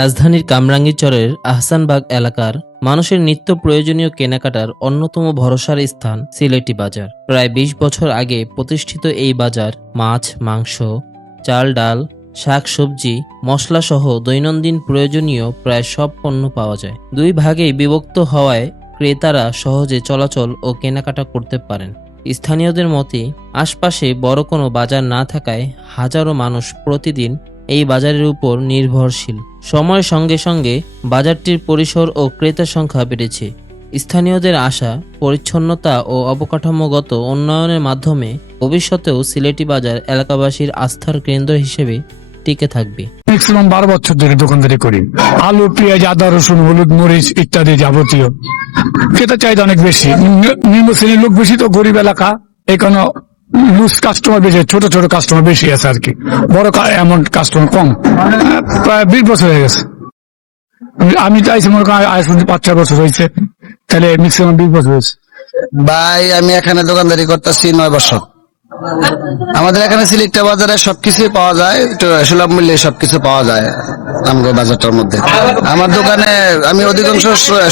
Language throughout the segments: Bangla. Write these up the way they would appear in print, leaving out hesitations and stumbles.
রাজধানীর কামরাঙ্গীরচরের আহসানবাগ এলাকার মানুষের নিত্য প্রয়োজনীয় কেনাকাটার অন্যতম ভরসার স্থান সিলেটি বাজার। প্রায় ২০ বছর আগে প্রতিষ্ঠিত এই বাজার মাছ, মাংস, চাল, ডাল, শাক, সবজি, মশলাসহ দৈনন্দিন প্রয়োজনীয় প্রায় সব পণ্য পাওয়া যায়। দুই ভাগেই বিভক্ত হওয়ায় ক্রেতারা সহজে চলাচল ও কেনাকাটা করতে পারেন। স্থানীয়দের মতে, আশপাশে বড় কোনো বাজার না থাকায় হাজারো মানুষ প্রতিদিন এই বাজারের উপর নির্ভরশীল। সময়ের সঙ্গে সঙ্গে বাজারটির পরিসর ও ক্রেতার সংখ্যা বেড়েছে। স্থানীয়দের আশা, পরিচ্ছন্নতা ও অবকাঠামোগত উন্নয়নের মাধ্যমে ভবিষ্যতেও সিলেটি বাজার এলাকাবাসীর আস্থার কেন্দ্র হিসেবে টিকে থাকবে। ম্যাক্সিমাম 12 বছর ধরে দোকানদারি করি। আলু, পেঁয়াজ, আদা, রসুন, হলুদ, মরিচ ইত্যাদি যাবতীয় ক্রেতার চাহিদা অনেক বেশি। নিম্ন শ্রেণীর লোক বেশি, তো গরিব এলাকা, এখানে লুজ কাস্টমার বেশি, ছোট ছোট কাস্টমার বেশি আছে আর কি, বড় অ্যামাউন্ট কাস্টমার কম। প্রায় 20 বছর হয়ে গেছে। আমি চাইছি মনে করেন আজ 5-4 বছর হয়েছে, তাহলে ম্যাক্সিমাম 20 বছর হয়েছে। ভাই আমি এখানে দোকানদারি করতেছি 9 বছর। আমাদের এখানে সিলেট বাজারে সবকিছুই পাওয়া যায়, একটু সুলভ মূল্যে সবকিছু পাওয়া যায় আমগো বাজারটার মধ্যে। আমার দোকানে আমি অধিকাংশ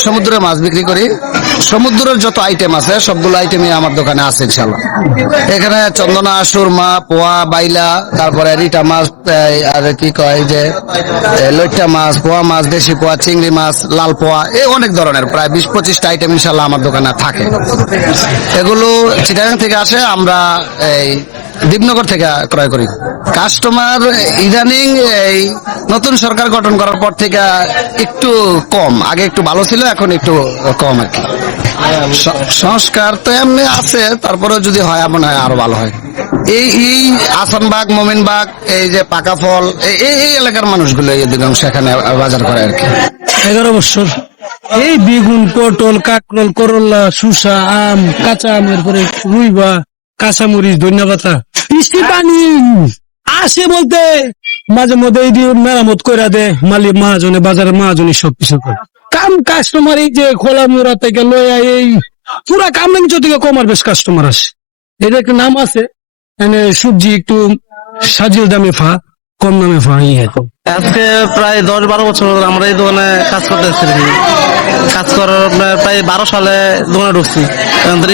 সমুদ্রের মাছ বিক্রি করি। সমুদ্রের যত আইটেম আছে সবগুলো আইটেমই আমার দোকানে আছে ইনশাআল্লাহ। এখানে চন্দনা, সুরমা, পোয়া, বাইলা, তারপরে রিটা মাছ, আর কি কয় যে লইট্টা মাছ, পোয়া মাছ, দেশি পোয়া, চিংড়ি মাছ, লাল পোয়া, এই অনেক ধরনের প্রায় 20-25টা আইটেম ইনশাআল্লাহ আমার দোকানে থাকে। এগুলো চিটাগাং থেকে আসে, আমরা এই দীপনগর থেকে ক্রয় করি। কাস্টমার ইদানিং এই নতুন সরকার গঠন করার পর থেকে একটু কম, আগে একটু ভালো ছিল, এখন একটু কম আর কি। সংস্কার তো এমনি আছে, তারপরে যদি হয় মনে হয় আরো ভালো হয়। এই আসানবাগ, মোমিনবাগ, এই যে পাকা ফল, এই এলাকার মানুষগুলো এই অধিকাংশ এখানে বাজার করে আর কি। 11 বছর। এই বেগুন, পটল, কাকরোল, করলা, শুষা, আম, কাঁচা আম, এরপরে রুইবা, কাঁচামরিচ, ধন্যবাতা, বৃষ্টি পানি আসে বলতে মাঝে মধ্যে এই দিয়ে মেরামত করে দে মালিক মহাজনে, বাজারের মহাজনে সবকিছু করে কাম। কাস্টমার এই যে খোলা মোড়া থেকে লয়া এই পুরা কামরাঙ্গীরচর থেকে কমার বেশ কাস্টমার আসে। এটা একটা নাম আছে, এনে সবজি একটু সাজিল দামে কম দামে আজকে প্রায় 10-12 বছর আমরা এই দোকানে কাজ করতেছি। কাজ করার প্রায় 12 সালে দোকানে ঢুকছি,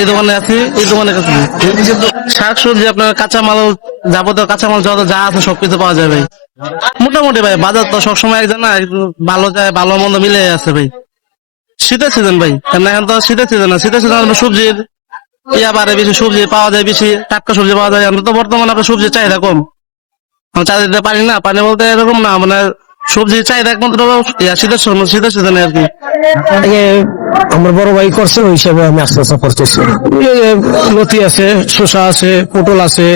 এই দোকানে আছি, এই দোকানে শাক সবজি, আপনার কাঁচামাল, যাবতীয় কাঁচামাল যত যা আছে সবকিছু পাওয়া যায় ভাই। মোটামুটি ভাই বাজার তো সবসময় একজন না, ভালো যায়, ভালো মন্দ মিলে আছে ভাই। শীতের সিজন ভাই, এখন তো শীতের সিজন না, শীতের সিজন সবজির বাড়ে বেশি, সবজি পাওয়া যায় বেশি, টাটকা সবজি পাওয়া যায়। আমরা তো বর্তমানে আপনার সবজির চাহিদা কম, চাহিদা দিতে পারি না। পানি বলতে এরকম না, মানে সবজির চাহিদা একমাত্র শীতের সিজনে আর কি। আমার বড় ভাই করছে, ওই হিসাবে আমি আস্তে আস্তে করতেছি। লতি আছে, শসা আছে, পটল আছে,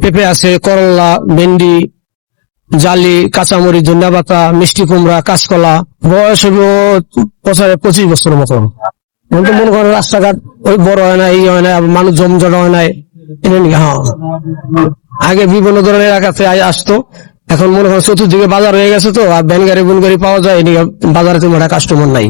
পেঁপে আছে, করলা, ভেন্ডি, জালি, কাঁচামরিচ, ধন্যবাতা, মিষ্টি কুমড়া, কাঁচকলা। বয়স হলো 25 বছরের মতন। মনে করেন রাস্তাঘাট ওই বড় হয় না, এই হয় না, মানুষ জমজট হয় নাই। হ্যাঁ, আগে বিভিন্ন ধরনের এলাকাতে আসতো, এখন মনে হয় চতুর্দিকে বাজার হয়ে গেছে, তো আর ভ্যান গাড়ি বুন গাড়ি পাওয়া যায়, বাজারে তেমন কাস্টমার নাই।